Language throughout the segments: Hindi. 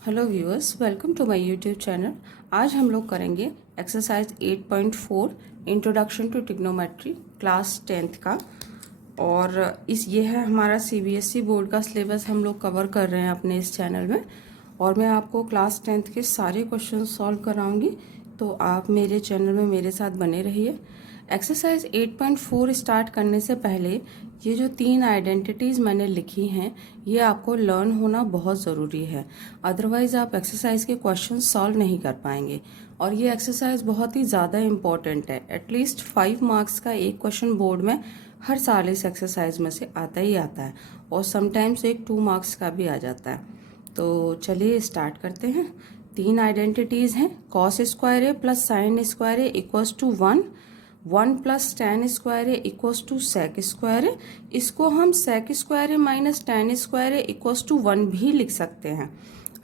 Hello viewers, welcome to my YouTube channel. आज हम लोग करेंगे exercise 8.4 introduction to trigonometry class 10th का। और ये है हमारा सीबीएसई बोर्ड का सिलेबस हम लोग कवर कर रहे हैं अपने इस चैनल में। और मैं आपको क्लास 10th के सारे क्वेश्चन सॉल्व कराऊंगी, तो आप मेरे चैनल में मेरे साथ बने रहिए। एक्सरसाइज 8.4 स्टार्ट करने से पहले ये जो 3 आइडेंटिटीज़ मैंने लिखी हैं, ये आपको लर्न होना बहुत ज़रूरी है। अदरवाइज़ आप एक्सरसाइज के क्वेश्चन सॉल्व नहीं कर पाएंगे। और ये एक्सरसाइज बहुत ही ज़्यादा इम्पॉर्टेंट है। एटलीस्ट 5 मार्क्स का एक क्वेश्चन बोर्ड में हर साल इस एक्सरसाइज में से आता ही आता है, और समटाइम्स एक 2 मार्क्स का भी आ जाता है। तो चलिए स्टार्ट करते हैं। 3 आइडेंटिटीज़ हैं। Cos square A plus sine square A equals to 1, 1 plus tan square A equals to sec square A. इसको हम sec square A minus tan square A equals to 1 भी लिख सकते हैं।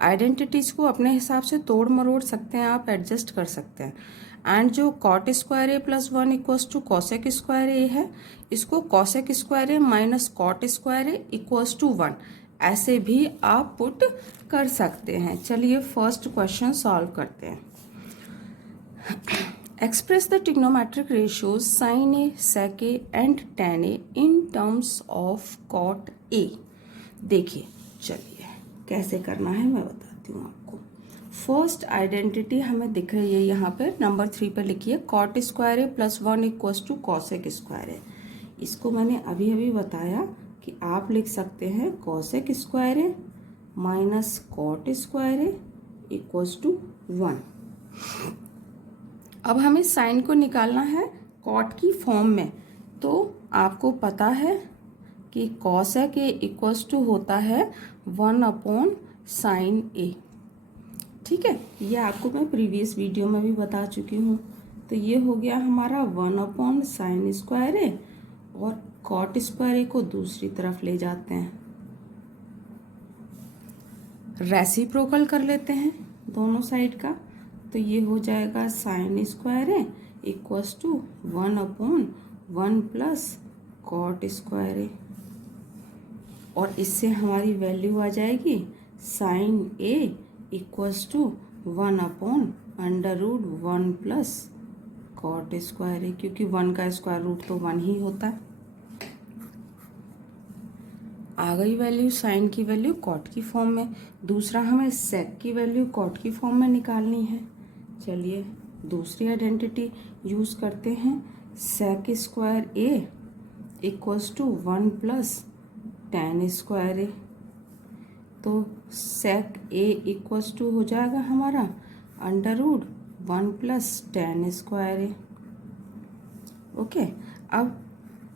आइडेंटिटीज़ को अपने हिसाब से तोड़ मरोड़ सकते हैं, आप एडजस्ट कर सकते हैं। एंड जो cot square A plus 1 equals to cosec square A है, इसको cosec square A minus cot square A equals to 1 ऐसे भी आप पुट कर सकते हैं। चलिए फर्स्ट क्वेश्चन सॉल्व करते हैं। Express the trigonometric ratios sine A, sec A and tan A in terms of cot A. देखिए, चलिए कैसे करना है मैं बताती हूँ आपको। फर्स्ट आइडेंटिटी हमें दिख रही है यहाँ पे, नंबर 3 पे लिखिए। Cot square A plus 1 equals to cosec square A. इसको मैंने अभी अभी बताया कि आप लिख सकते हैं cosec square A minus cot square A equals to 1। अब हमें साइन को निकालना है कॉट की फॉर्म में। तो आपको पता है कि कॉसेक ए इक्वल्स टू होता है 1 अपॉन साइन ए। ठीक है, ये आपको मैं प्रीवियस वीडियो में भी बता चुकी हूँ। तो ये हो गया हमारा 1 अपॉन साइन स्क्वायर ए, और कॉट स्क्वायर ए को दूसरी तरफ ले जाते हैं, रेसिप्रोकल कर लेते हैं दोनों साइड का। तो ये हो जाएगा sine square A equals to 1 upon 1 plus cot square A. और इससे हमारी वैल्यू आ जाएगी sine A equals to 1 upon under root 1 plus cot square A, क्योंकि 1 का स्क्वायर रूट तो 1 ही होता है। आ गई वैल्यू, साइन की वैल्यू कॉट की फॉर्म में। दूसरा हमें सेक की वैल्यू कॉट की फॉर्म में निकालनी है। चलिए दूसरी आइडेंटिटी यूज करते हैं। Sec square A equals to 1 plus tan square A. तो सेक ए इक्वल्स टू हो जाएगा हमारा under root 1 plus tan square A. Okay, अब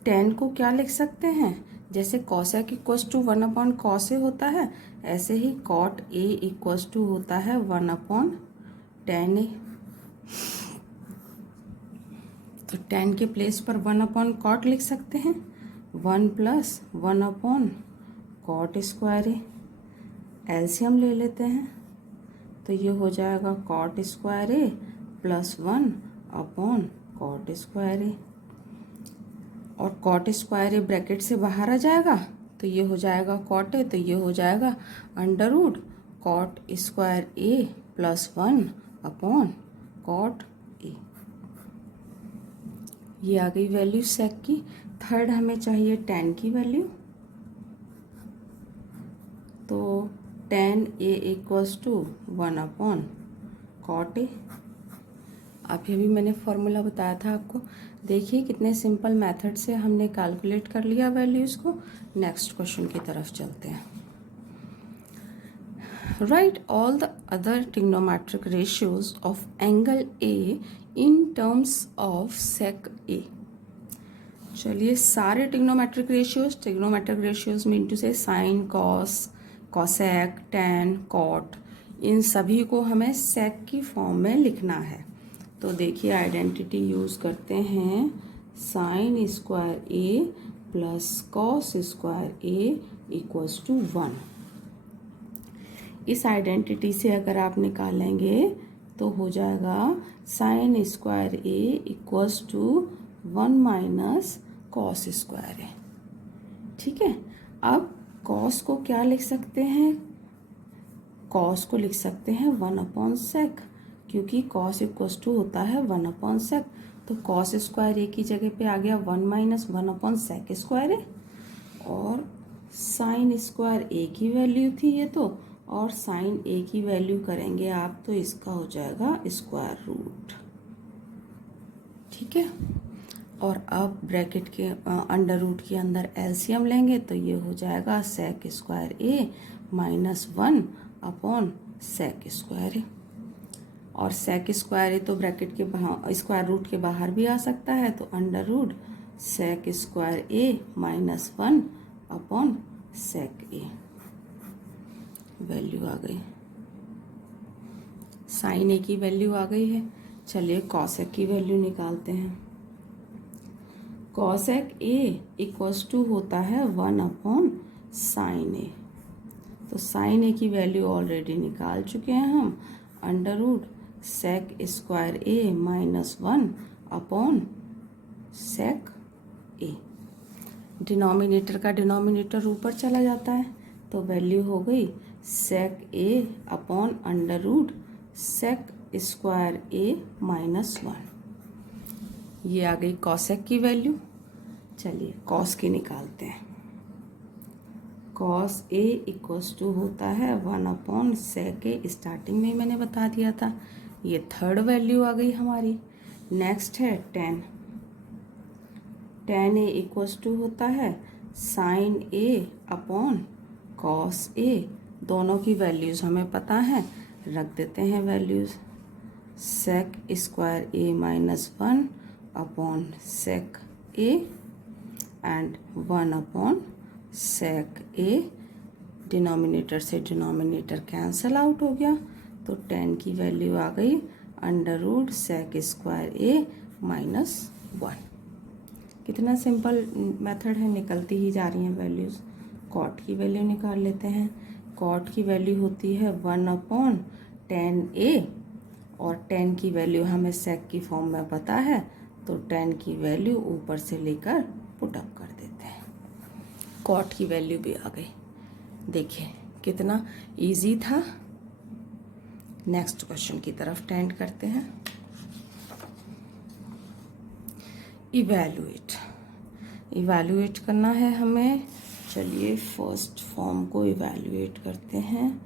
टेन को क्या लिख सकते हैं, जैसे cosec equals to 1 upon cos A होता है, ऐसे ही कॉट ए इक्वल्स टू होता है 1 अपॉन टेन ए। तो टेन के प्लेस पर 1 अपॉन कॉट लिख सकते हैं, 1 प्लस 1 अपॉन कॉट स्क्वायर ए। एलसीएम ले लेते हैं, तो ये हो जाएगा cot square A plus 1 upon cot square A. और कॉट स्क्वायर ए ब्रैकेट से बाहर आ जाएगा, तो ये हो जाएगा कॉट ए, तो ये हो जाएगा under root cot square A plus 1 upon cot A. ये आ गई वैल्यू सेक की। थर्ड हमें चाहिए टेन की वैल्यू। तो tan A equals to 1 upon cot A. अभी मैंने फॉर्मूला बताया था आपको। देखिए कितने सिंपल मेथड से हमने कैलकुलेट कर लिया वैल्यूज़ को। नेक्स्ट क्वेश्चन की तरफ चलते हैं। Right all the other trigonometric ratios of angle A in terms of sec A. चलिए सारे ट्रिग्नोमेट्रिक रेशियोज मीन टू से sine, cos, cosec, tan, cot, इन सभी को हमें सेक की फॉर्म में लिखना है। तो देखिए आइडेंटिटी यूज करते हैं, sine square A plus cos square A equals to 1। इस आइडेंटिटी से अगर आप निकालेंगे तो हो जाएगा sine square A equals to 1 minus cos square A. ठीक है, अब कॉस को क्या लिख सकते हैं, कॉस को लिख सकते हैं 1/sec, क्योंकि कॉस इक्वल्स टू होता है 1/sec। तो कॉस स्क्वायर ए की जगह पे आ गया 1 माइनस 1/sec स्क्वायर है, और साइन स्क्वायर ए की वैल्यू थी ये तो, और साइन ए की वैल्यू करेंगे आप तो इसका हो जाएगा स्क्वायर रूट। ठीक है, और अब ब्रैकेट के अंडर रूट के अंदर एलसीएम लेंगे तो ये हो जाएगा सेक square A minus 1/sec square A, और सेक स्क्वायर ए तो ब्रैकेट के बाहर स्क्वायर रूट के बाहर भी आ सकता है, तो under root sec square A minus 1/sec A value आ गई। साइन ए की वैल्यू आ गई है। चलिए कॉसेक की वैल्यू निकालते हैं। कॉसेक ए इक्वल्स टू होता है 1/sin ए, तो साइन ए की वैल्यू ऑलरेडी निकाल चुके हैं हम। Under root sec square A minus 1/sec A, denominator का डिनोमिनेटर ऊपर चला जाता है, तो वैल्यू हो गई sec A upon under root sec square A minus 1। ये आ गई कॉसेक की वैल्यू। चलिए कॉस की निकालते हैं। कॉस ए इक्वल्स टू होता है 1/sec ए, स्टार्टिंग में मैंने बता दिया था। ये थर्ड वैल्यू आ गई हमारी। नेक्स्ट है tan ए इक्वल्स टू होता है sine A upon cos A. दोनों की वैल्यूज़ हमें पता है, रख देते हैं values. Sec square A minus 1/sec A and 1/sec A. Denominator से डिनोमिनेटर कैंसल आउट हो गया, तो tan की वैल्यू आ गई under root sec square A minus 1। कितना सिंपल मेथड है, निकलती ही जा रही हैं वैल्यूज़। कॉट की वैल्यू निकाल लेते हैं। कॉट की वैल्यू होती है 1/tan ए, और tan की वैल्यू हमें सेक की फॉर्म में पता है, तो tan की वैल्यू ऊपर से लेकर पुट अप कर देते हैं। कॉट की वैल्यू भी आ गई। देखिए कितना इजी था। नेक्स्ट क्वेश्चन की तरफ टेंड करते हैं। इवैल्यूएट करना है हमें। चलिए फर्स्ट फॉर्म को इवैल्यूएट करते हैं।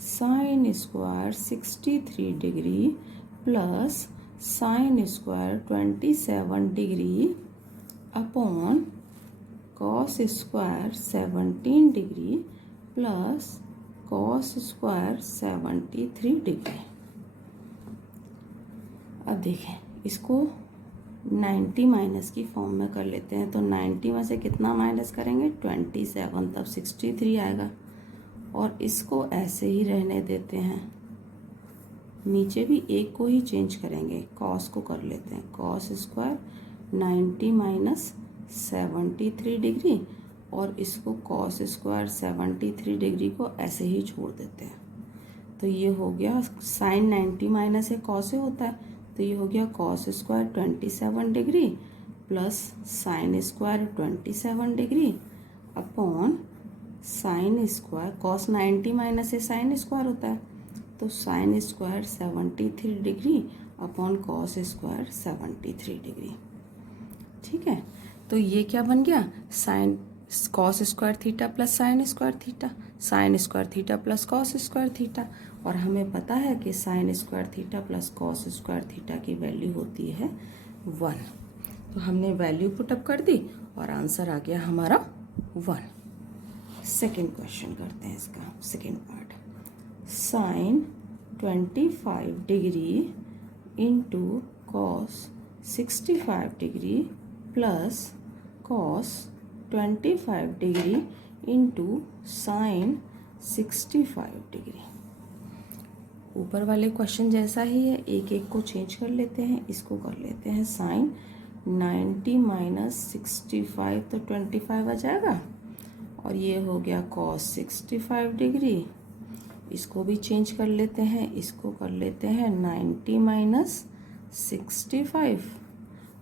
Sine square 63 degree plus sine square 27 degree upon cos square 17 degree plus cos square 73 degree. अब देखें इसको 90 माइनस की फॉर्म में कर लेते हैं, तो 90 में से कितना माइनस करेंगे 27, तब 63 आएगा, और इसको ऐसे ही रहने देते हैं। नीचे भी एक को ही चेंज करेंगे, कॉस को कर लेते हैं। कॉस स्क्वायर 90 माइनस 73 डिग्री, और इसको कॉस स्क्वायर 73 डिग्री को ऐसे ही छोड़ देते हैं। तो ये हो गया साइन 90 माइनस है कॉस से होता है, तो ये हो गया cos square 27 degree plus sine square 27 degree upon sine square cos 90 minus से साइन स्क्वायर होता है, तो sine square 73 degree upon cos square 73 degree. ठीक है, तो ये क्या बन गया sine cos square theta plus sine square theta, sign square theta plus cos square theta, और हमें पता है कि sign square theta plus cos square theta की वैल्यू होती है 1। तो हमने वैल्यू पुटअप कर दी और आंसर आ गया हमारा 1। सेकेंड क्वेश्चन करते हैं इसका second part. Sine 25 degree into cos 65 degree plus cos 25 degree into sine 65 degree. ऊपर वाले क्वेश्चन जैसा ही है, एक एक को चेंज कर लेते हैं। इसको कर लेते हैं साइन 90 माइनस 65, तो 25 आ जाएगा, और ये हो गया कॉस 65 डिग्री। इसको भी चेंज कर लेते हैं, इसको कर लेते हैं 90 माइनस 65,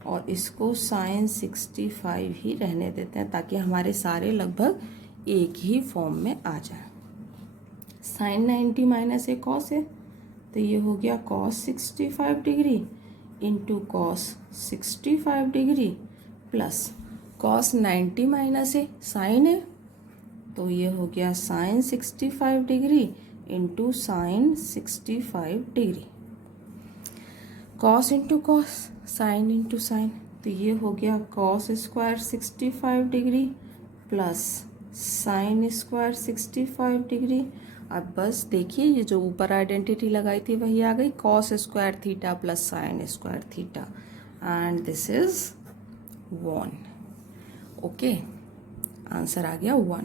और इसको साइन 65 ही रहने देते हैं ताकि हमारे सारे लगभग एक ही फॉर्म में आ जाए। साइन 90 माइनस ए कॉस है, तो ये हो गया cos 65 degree into cos 65 degree plus cos 90 minus A sine है, तो ये हो गया sine 65 degree into sine 65 degree. Cos into cos, sine into sine, तो ये हो गया cos square 65 degree plus sine square 65 degree. अब बस देखिए ये जो ऊपर आइडेंटिटी लगाई थी वही आ गई, cos square theta plus sine square theta, and this is 1। Okay, answer आ गया 1।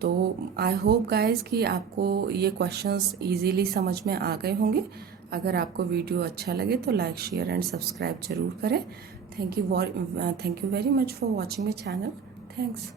तो आई होप गाइज कि आपको ये क्वेश्चंस इजीली समझ में आ गए होंगे। अगर आपको वीडियो अच्छा लगे तो लाइक शेयर एंड सब्सक्राइब जरूर करें। Thank you very much for watching my channel. Thanks.